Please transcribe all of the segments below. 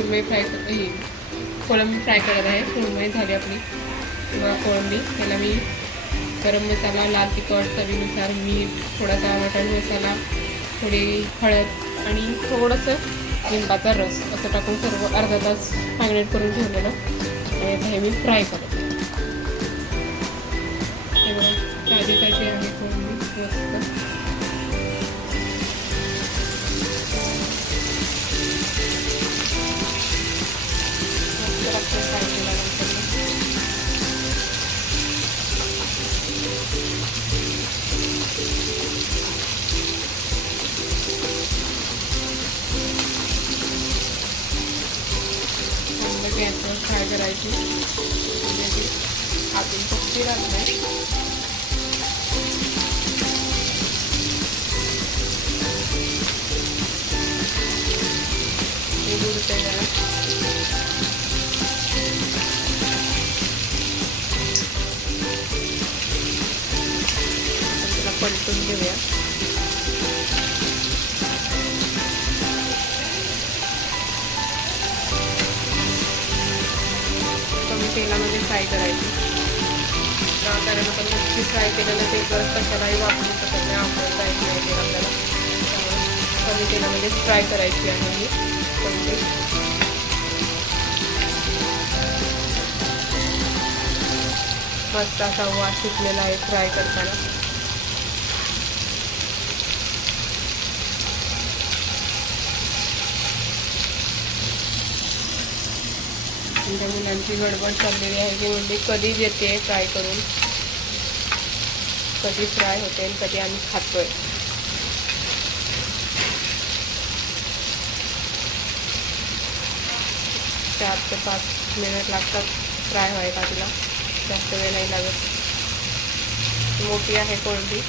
सुरमई fry ही कोळंबी fry करत आहे. सुरमई झाली आपली किंवा कोळंबी. त्याला मी गरम मसाला, लाल तिखट, चवीनुसार मीठ, थोडासा मटण मसाला, थोडी हळद आणि थोडंसं लिंबाचा रस असं टाकून सर्व अर्धा तास मॅरिनेट करून ठेवलेलं. आणि आता हे मी फ्राय करते. हे बघा ताजी ताजी आहे कोळंबी मस्त. फ्राय केल्यानंतर गॅसवर फ्राय करायची म्हणजे ती आतून कच्ची राहत नाही. हे बुडते जरा त्याला पलटून घेऊया. तेलामध्ये फ्राय करायची. कारण आपण मच्छी फ्राय केलेलं ते परत कशालाही वापरू शकत नाही. आपण फ्राय करायचे आपल्याला कमी तेलामध्ये फ्राय करायची आहे ही कोळंबी. मस्त असा वास सुटलेला आहे फ्राय करताना. म्हणजे मुलांची गडबड चाललेली आहे की म्हणजे कधी येते फ्राय करून, कधी फ्राय होते आणि कधी आम्ही खातोय. 4 ते 5 मिनिट लागतात फ्राय व्हायला. तिला जास्त वेळ नाही लागत. मोठी आहे कोळंबी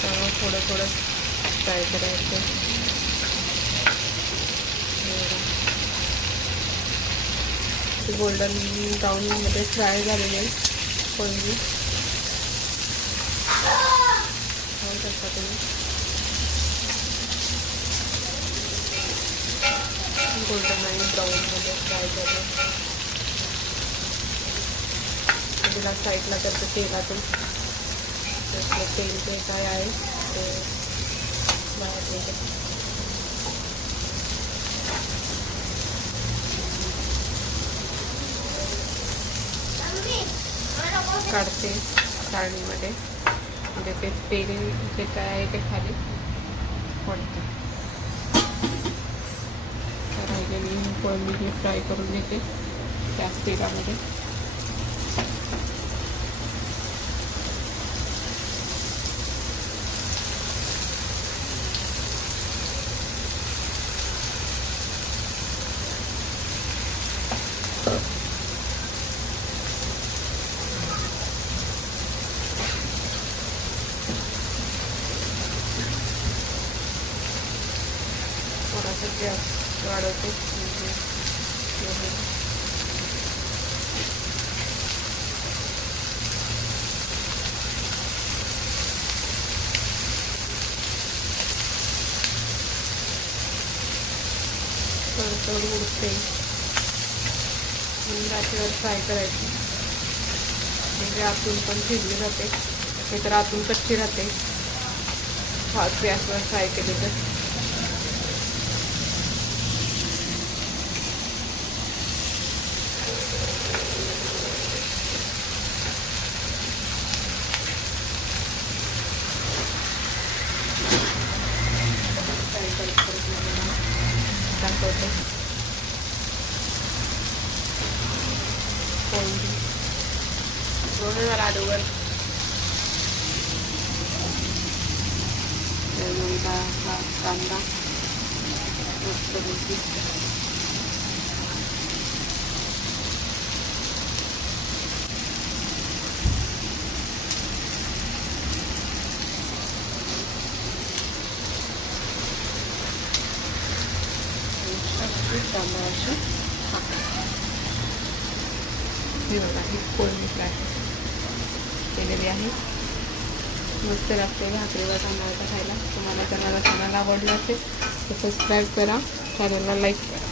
त्यामुळे थोडं थोडं फ्राय करायचं. गोल्डन ब्राऊनमध्ये फ्राय झालेली आहे कोळंबी. खाऊ शकता तुम्ही. गोल्डन आणि ब्राऊनमध्ये फ्राय झाले. तिला साईडला करतं तेलातून. तेल जे काय आहे ते बाहेर निघेल. काढते चाळणीमध्ये म्हणजे ते तेल जे काय आहे ते खाली पडते. तर मी कोळंबी फ्राय करून घेते त्याच तेलामध्ये. गॅस वाढवते थोडं उडते. रात्रीवर फ्राय करायची म्हणजे आतून पण शिजली जाते. नाही तर आतून कच्ची राहते फास्ट गॅसवर फ्राय केली तर. दाखवते कोळंबी म्हणून मला अगोदर कांदा मस्त पैकी कांदा अशी हे बघा ही कोळंबी फ्राय केलेली आहे. मस्त लागते भाकरीवर तांदळाचा खायला. तुम्हाला जर माझा चॅनल आवडला असेल तर सबस्क्राईब करा, चॅनलला लाईक करा.